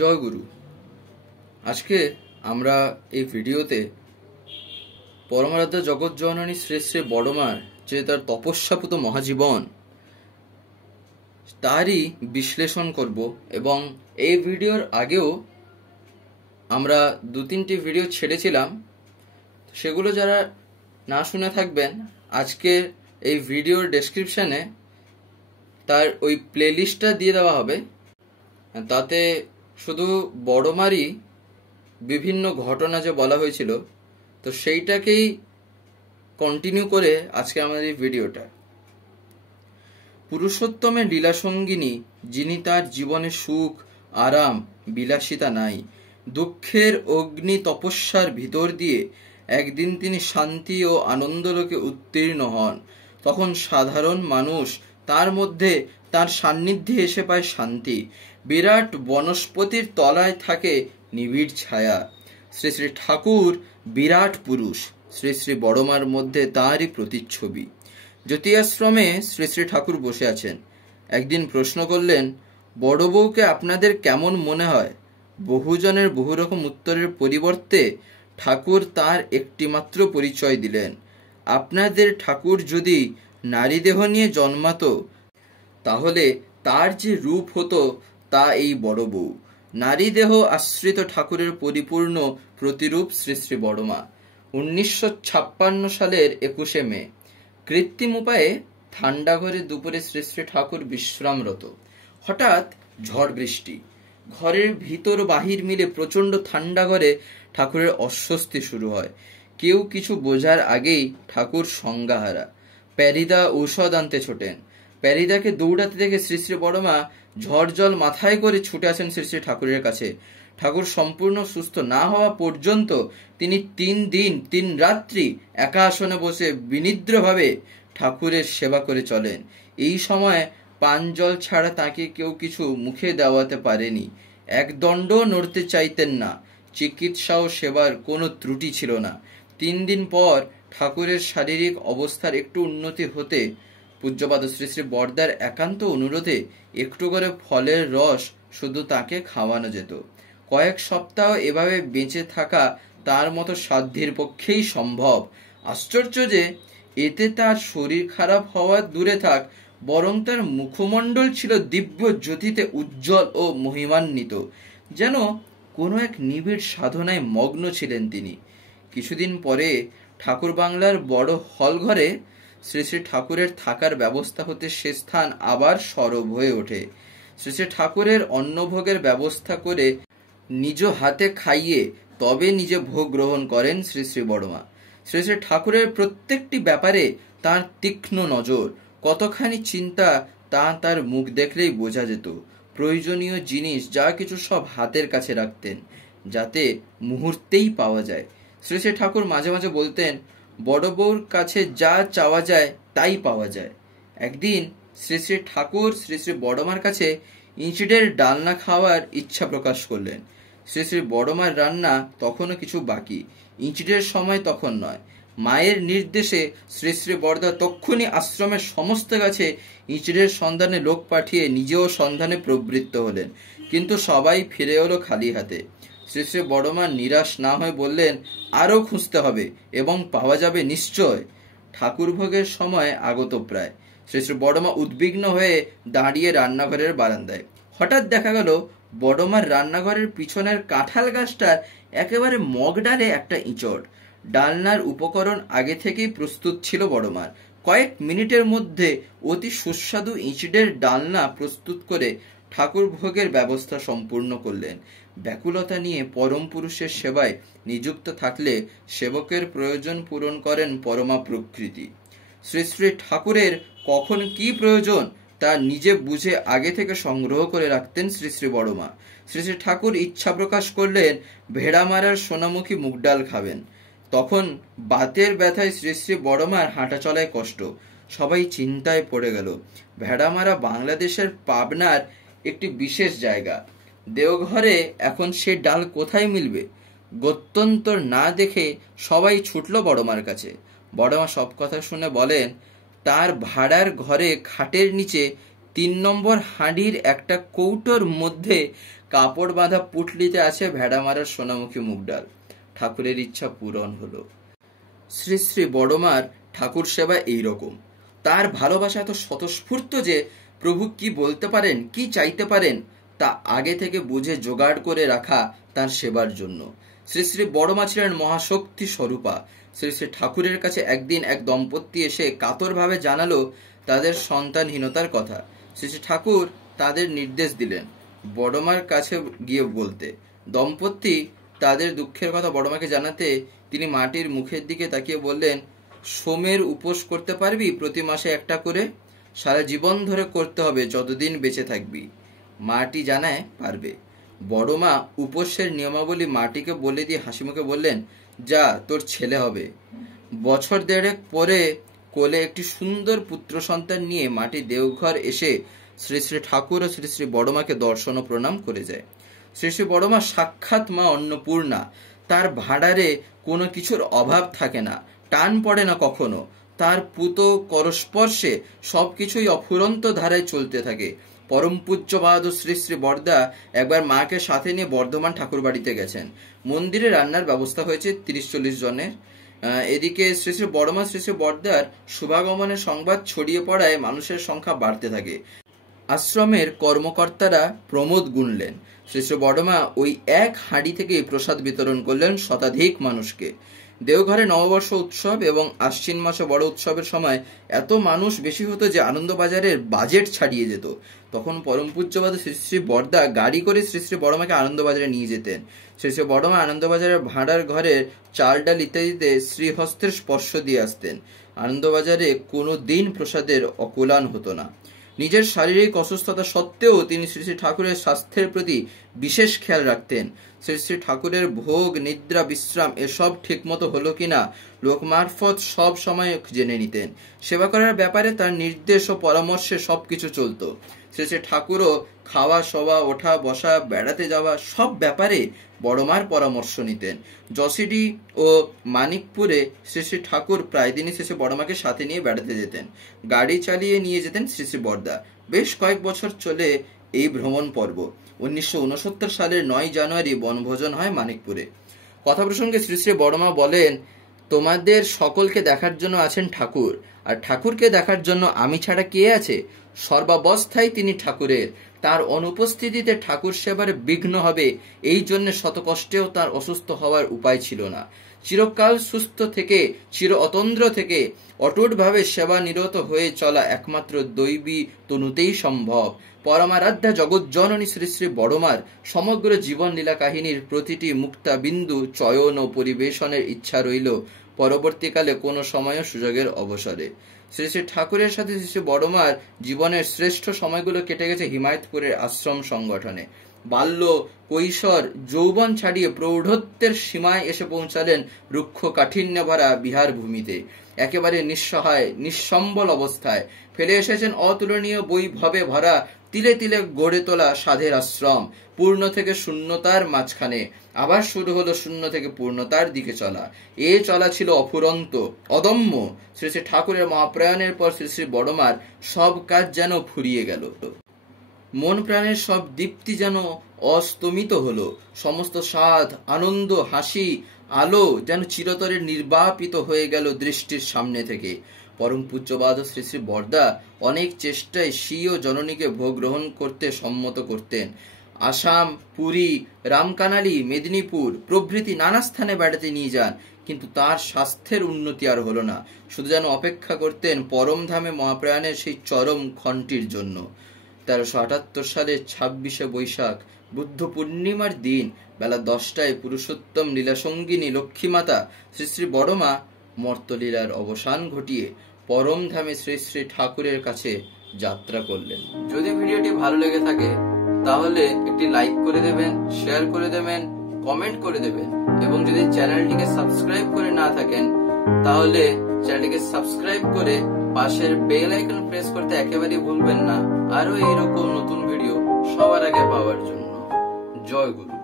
জয় গুরু। আজকে আমরা এই ভিডিওতে পরমারাধ্য জগৎ জননী শ্রী শ্রী বড়মার যে তার তপস্যাপুত মহাজীবন তারই বিশ্লেষণ করব এবং এই ভিডিওর আগেও আমরা 2-3টি ভিডিও ছেড়েছিলাম, সেগুলো যারা না শুনে থাকবেন আজকে এই ভিডিওর ডেসক্রিপশনে তার ওই প্লেলিস্টটা দিয়ে দেওয়া হবে। তাতে শুধু বড়মারই বিভিন্ন ঘটনা যে বলা হয়েছিল, তো সেইটাকেই কন্টিনিউ করে আজকে আমাদের এই ভিডিওটা। পুরুষোত্তমের লীলাসঙ্গিনী, যিনি তার জীবনে সুখ আরাম বিলাসিতা নাই, দুঃখের অগ্নি তপস্যার ভিতর দিয়ে একদিন তিনি শান্তি ও আনন্দলোকে উত্তীর্ণ হন। তখন সাধারণ মানুষ তার মধ্যে তার সান্নিধ্যে এসে পায় শান্তি। বিরাট বনস্পতির তলায় থাকে নিবিড় ছায়া। শ্রী শ্রী ঠাকুর বিরাট পুরুষ, শ্রী শ্রী বড়মার মধ্যে তাঁরই প্রতিচ্ছবি। জ্যোতি আশ্রমে শ্রী শ্রী ঠাকুর বসে আছেন। একদিন প্রশ্ন করলেন, বড় বউকে আপনাদের কেমন মনে হয়? বহুজনের বহু রকম উত্তরের পরিবর্তে ঠাকুর তার একটিমাত্র পরিচয় দিলেন। আপনাদের ঠাকুর যদি নারী দেহ নিয়ে জন্মাতো তাহলে তার যে রূপ হতো তা এই বড় বউ। নারী দেহ আশ্রিত ঠাকুরের পরিপূর্ণ প্রতিরূপ শ্রী শ্রী বড়মা। 1956 সালের 21শে মে কৃত্রিম উপায়ে ঠান্ডা ঘরে দুপুরে শ্রী শ্রী ঠাকুর বিশ্রামরত। হঠাৎ ঝড় বৃষ্টি। ঘরের ভিতর বাহির মিলে প্রচন্ড ঠান্ডা ঘরে ঠাকুরের অস্বস্তি শুরু হয়। কেউ কিছু বোঝার আগেই ঠাকুর সংজ্ঞাহারা। প্যারিদা ঔষধ আনতে ছোটেন। প্যারিদাকে দৌড়াতে দেখে শ্রী শ্রী বড়মা ঝড় জল মাথায় করে ছুটে আসেন শ্রী শ্রী ঠাকুরের কাছে। ঠাকুর সম্পূর্ণ সুস্থ না হওয়া পর্যন্ত তিনি 3 দিন 3 রাত্রি একা আসনে বসে বিনিদ্রভাবে ঠাকুরের সেবা করে চলেন। এই সময় পান জল ছাড়া তাকে কেউ কিছু মুখে দেওয়াতে পারেনি। এক দণ্ড নড়তে চাইতেন না। চিকিৎসা ও সেবার কোনো ত্রুটি ছিল না। 3 দিন পর ঠাকুরের শারীরিক অবস্থার একটু উন্নতি হতে পূজ্যপাদ শ্রী শ্রী বড়দার একান্ত অনুরোধে একটু করে ফলের রস শুধু তাকে খাওয়ানো যেত। কয়েক সপ্তাহ এভাবে বেঁচে থাকা তার মতো সাধ্যের পক্ষেই সম্ভব। আশ্চর্য যে এতে তার শরীর খারাপ হওয়া দূরে থাক, বরং তার মুখমণ্ডল ছিল দিব্য জ্যোতিতে উজ্জ্বল ও মহিমান্বিত, যেন কোনো এক নিবিড় সাধনায় মগ্ন ছিলেন তিনি। কিছুদিন পরে ঠাকুর বাংলার বড় হল ঘরে শ্রী শ্রী ঠাকুরের থাকার ব্যবস্থা হতে সে স্থান আবার সরব হয়ে ওঠে। শ্রী শ্রী ঠাকুরের অন্নভোগের ব্যবস্থা করে নিজ হাতে খাইয়ে তবে নিজে ভোগ গ্রহণ করেন শ্রী শ্রী বড়মা। শ্রী শ্রী ঠাকুরের প্রত্যেকটি ব্যাপারে তার তীক্ষ্ণ নজর, কতখানি চিন্তা তা তার মুখ দেখলেই বোঝা যেত। প্রয়োজনীয় জিনিস যা কিছু সব হাতের কাছে রাখতেন, যাতে মুহূর্তেই পাওয়া যায়। শ্রী শ্রী ঠাকুর মাঝে মাঝে বলতেন, বড় বউর কাছে যা চাওয়া যায় তাই পাওয়া যায়। একদিন শ্রী শ্রী ঠাকুর শ্রী শ্রী বড়মার কাছে ইঁচড়ের ডালনা খাওয়ার ইচ্ছা প্রকাশ করলেন। শ্রী শ্রী বড়মার রান্না তখনও কিছু বাকি, ইঁচড়ের সময় তখন নয়। মায়ের নির্দেশে শ্রী শ্রী বড়দা তক্ষুনি আশ্রমের সমস্ত গাছে ইঁচড়ের সন্ধানে লোক পাঠিয়ে নিজেও সন্ধানে প্রবৃত্ত হলেন, কিন্তু সবাই ফিরে এলো খালি হাতে। শ্রী শ্রী বড়মা নিরাশ না হয়ে বললেন, আরও খুঁজতে হবে এবং পাওয়া যাবে নিশ্চয়। ঠাকুর ভোগের সময় আগত প্রায়। শ্রী শ্রী বড়মা উদ্বিগ্ন হয়ে দাঁড়িয়ে রান্নাঘরের বারান্দায়। হঠাৎ দেখা গেল বড়মার রান্নাঘরের পিছনের কাঁঠাল গাছটার একেবারে মগডালে একটা ইঁচড়। ডালনার উপকরণ আগে থেকেই প্রস্তুত ছিল বড়মার। কয়েক মিনিটের মধ্যে অতি সুস্বাদু ইঁচড়ের ডালনা প্রস্তুত করে ঠাকুর ভোগের ব্যবস্থা সম্পূর্ণ করলেন। ব্যাকুলতা নিয়ে পরম পুরুষের সেবায় নিযুক্ত থাকলে সেবকের প্রয়োজন পূরণ করেন পরমা প্রকৃতি। শ্রী শ্রী ঠাকুরের কখন কি প্রয়োজন তা নিজে বুঝে আগে থেকে সংগ্রহ করে রাখতেন শ্রী শ্রী বড়মা। শ্রী শ্রী ঠাকুর ইচ্ছা প্রকাশ করলেন ভেড়া মারার সোনামুখী মুগ ডাল খাবেন। তখন বাতের ব্যথায় শ্রী শ্রী বড়মার হাঁটা চলায় কষ্ট। সবাই চিন্তায় পড়ে গেল। ভেড়ামারা বাংলাদেশের পাবনার একটি বিশেষ জায়গা। দেওঘরে এখন সে ডাল কোথায় মিলবে? গত্যন্তর না দেখে সবাই ছুটল বড়মার কাছে। বড়মা সব কথা শুনে বলেন, তার ভাড়ার ঘরে খাটের নিচে 3 নম্বর হাঁড়ির একটা কৌটোর মধ্যে কাপড় বাঁধা পুটলিতে আছে ভেড়া মারার সোনামুখী মুগ ডাল। ঠাকুরের ইচ্ছা পূরণ হলো। শ্রী শ্রী বড়মার ঠাকুর সেবা এইরকম। তার ভালোবাসা এত স্বতঃস্ফূর্ত যে প্রভু কি বলতে পারেন, কি চাইতে পারেন, তা আগে থেকে বুঝে জোগাড় করে রাখা তার সেবার জন্য। শ্রী শ্রী বড়মা ছিলেন মহাশক্তি স্বরূপা। শ্রী শ্রী ঠাকুরের কাছে একদিন এক দম্পতি এসে কাতরভাবে জানালো তাদের সন্তানহীনতার কথা। শ্রী শ্রী ঠাকুর তাদের নির্দেশ দিলেন বড়মার কাছে গিয়ে বলতে। দম্পতি তাদের দুঃখের কথা বড়মাকে জানাতে তিনি মাটির মুখের দিকে তাকিয়ে বললেন, সোমের উপোস করতে পারবি? প্রতি মাসে একটা করে, সারা জীবন ধরে করতে হবে, যতদিন বেঁচে থাকবি। মাটি জানায় পারবে। বড়মা উপোসের নিয়মাবলী মাটিকে বলে দিয়ে হাসিমুখে বললেন, যা, তোর ছেলে হবে। বছর দেড়েক পরে কোলে একটি সুন্দর পুত্র সন্তান নিয়ে মাটি দেওঘর এসে শ্রী শ্রী ঠাকুর ও শ্রী শ্রী বড়মাকে দর্শন ও প্রণাম করে যায়। শ্রী শ্রী বড়মা সাক্ষাৎ মা অন্নপূর্ণা। তার ভাঁড়ারে কোনো কিছুর অভাব থাকে না, টান পড়ে না কখনো। তার পুত করস্পর্শে সবকিছুই অফুরন্ত ধারায় চলতে থাকে। পরম পূজ্যপাদ শ্রী শ্রী বরদা একবার মাকে সাথে নিয়ে বর্ধমান ঠাকুর বাড়িতে গেছেন। মন্দিরে রান্নার ব্যবস্থা হয়েছে 30-40 জনের। এদিকে শ্রী শ্রী বড়মা শ্রী শ্রী বরদার শুভাগমনের সংবাদ ছড়িয়ে পড়ায় মানুষের সংখ্যা বাড়তে থাকে। আশ্রমের কর্মকর্তারা প্রমোদ গুনলেন। শ্রী শ্রী বড়মা ওই এক হাঁড়ি থেকে প্রসাদ বিতরণ করলেন শতাধিক মানুষকে। দেওঘরে নববর্ষ উৎসব এবং আশ্বিন মাসে বড় উৎসবের সময় এত মানুষ বেশি হতো যে আনন্দবাজারের বাজেট ছাড়িয়ে যেত। তখন পরম পূজ্যপাদ শ্রী শ্রী বরদা গাড়ি করে শ্রী শ্রী বড়মাকে আনন্দবাজারে নিয়ে যেতেন। শ্রী শ্রী বড়মা আনন্দবাজারের ভাড়ার ঘরের চাল ডাল ইত্যাদিতে শ্রীহস্তের স্পর্শ দিয়ে আসতেন। আনন্দবাজারে কোনো দিন প্রসাদের অকুলান হতো না। নিজের শারীরিক অসুস্থতা সত্ত্বেও তিনি শ্রী শ্রী ঠাকুরের স্বাস্থ্যের প্রতি বিশেষ খেয়াল রাখতেন। শ্রী শ্রী ঠাকুরের ভোগ, নিদ্রা, বিশ্রাম এসব ঠিকমতো হলো কিনা লোক মারফত সব সময় জেনে নিতেন। সেবা করার ব্যাপারে তার নির্দেশ ও পরামর্শে সবকিছু চলত। শ্রী শ্রী ঠাকুরও খাওয়া, শোয়া, ওঠা, বসা, বেড়াতে যাওয়া সব ব্যাপারে বড়মার পরামর্শ নিতেন। যশিডি ও মানিকপুরে শ্রী শ্রী ঠাকুর প্রায় দিনই শ্রী শ্রী বড়মাকে সাথে নিয়ে বেড়াতে যেতেন। গাড়ি চালিয়ে নিয়ে যেতেন শ্রী শ্রী বরদা। বেশ কয়েক বছর চলে এই ভ্রমণ পর্ব। 1969 সালের 9 জানুয়ারি বনভোজন হয় মানিকপুরে। কথা প্রসঙ্গে শ্রী শ্রী বড়মা বলেন, তোমাদের সকলকে দেখার জন্য আছেন ঠাকুর, আর ঠাকুরকে দেখার জন্য আমি ছাড়া কে আছে? সর্বাবস্থায় তিনি ঠাকুরের। তার অনুপস্থিতিতে ঠাকুর সেবার বিঘ্ন হবে, এই জন্য শত কষ্টেও তার অসুস্থ হওয়ার উপায় ছিল না। চিরকাল সুস্থ থেকে, চির অতন্দ্র থেকে অটুটভাবে সেবা নিরত হয়ে চলা একমাত্র দৈবী তনুতেই সম্ভব। পরমারাধ্যা জগৎজননী শ্রী শ্রী বড়মার সমগ্র জীবন লীলা কাহিনীর প্রতিটি মুক্তা বিন্দু চয়ন ও পরিবেশনের ইচ্ছা রইল পরবর্তীকালে কোনো সময় সুযোগের অবসরে। শ্রী শ্রী ঠাকুরের সাথে শ্রী শ্রী বড়মার জীবনের শ্রেষ্ঠ সময়গুলো কেটে গেছে হিমায়তপুরের আশ্রম সংগঠনে। বাল্য, কৈশোর, যৌবন ছাড়িয়ে প্রৌঢ়ত্বের সীমায় এসে পৌঁছালেন রুক্ষ কাঠিন্য ভরা বিহার ভূমিতে। একেবারে নিঃসহায়, নিঃসম্বল অবস্থায় ফেলে এসেছেন অতুলনীয় বৈভবে ভরা তিলে তিলে গড়ে তোলা সাধের আশ্রম। পূর্ণ থেকে শূন্যতার মাঝখানে আবার শুরু হলো শূন্য থেকে পূর্ণতার দিকে চলা। এ চলা ছিল অফুরন্ত, অদম্য। শ্রী শ্রী ঠাকুরের মহাপ্রয়াণের পর শ্রী শ্রী বড়মার সব কাজ যেন ফুরিয়ে গেল। মন প্রাণের সব দীপ্তি যেন অস্তমিত হলো। সমস্ত স্বাদ, আনন্দ, হাসি, আলো যেন চিরতরে নির্বাপিত হয়ে গেল দৃষ্টির সামনে থেকে। পরম পূজ্যপাদ শ্রী শ্রী বরদা অনেক চেষ্টায় স্বীয় জননীকে ভোগ গ্রহণ করতে সম্মত করতেন। আসাম, পুরী, রামকানালি, মেদিনীপুর প্রভৃতি নানা স্থানে বেড়াতে নিয়ে যান, কিন্তু তার স্বাস্থ্যের উন্নতি আর হলো না। শুধু যেন অপেক্ষা করতেন পরমধামে মহাপ্রয়াণের সেই চরম ক্ষণটির জন্য। 1378 সালের 26শে বৈশাখ বুদ্ধ পূর্ণিমার দিন বেলা 10টায় পুরুষোত্তম লীলাসঙ্গিনী লক্ষ্মীমাতা শ্রী শ্রী বড়মা মর্তলীলার অবসান ঘটিয়ে পরমধামে শ্রী শ্রী ঠাকুরের কাছে যাত্রা করলেন। যদি ভিডিওটি ভালো লেগে থাকে তাহলে একটি লাইক করে দেবেন, শেয়ার করে দেবেন, কমেন্ট করে দেবেন, এবং যদি চ্যানেলটিকে সাবস্ক্রাইব করে না থাকেন তাহলে চ্যানেলটিকে সাবস্ক্রাইব করে পাশের বেল আইকন প্রেস করতে একেবারেই ভুলবেন না, আরো এইরকম নতুন ভিডিও সবার আগে পাওয়ার জন্য। জয় গুরু।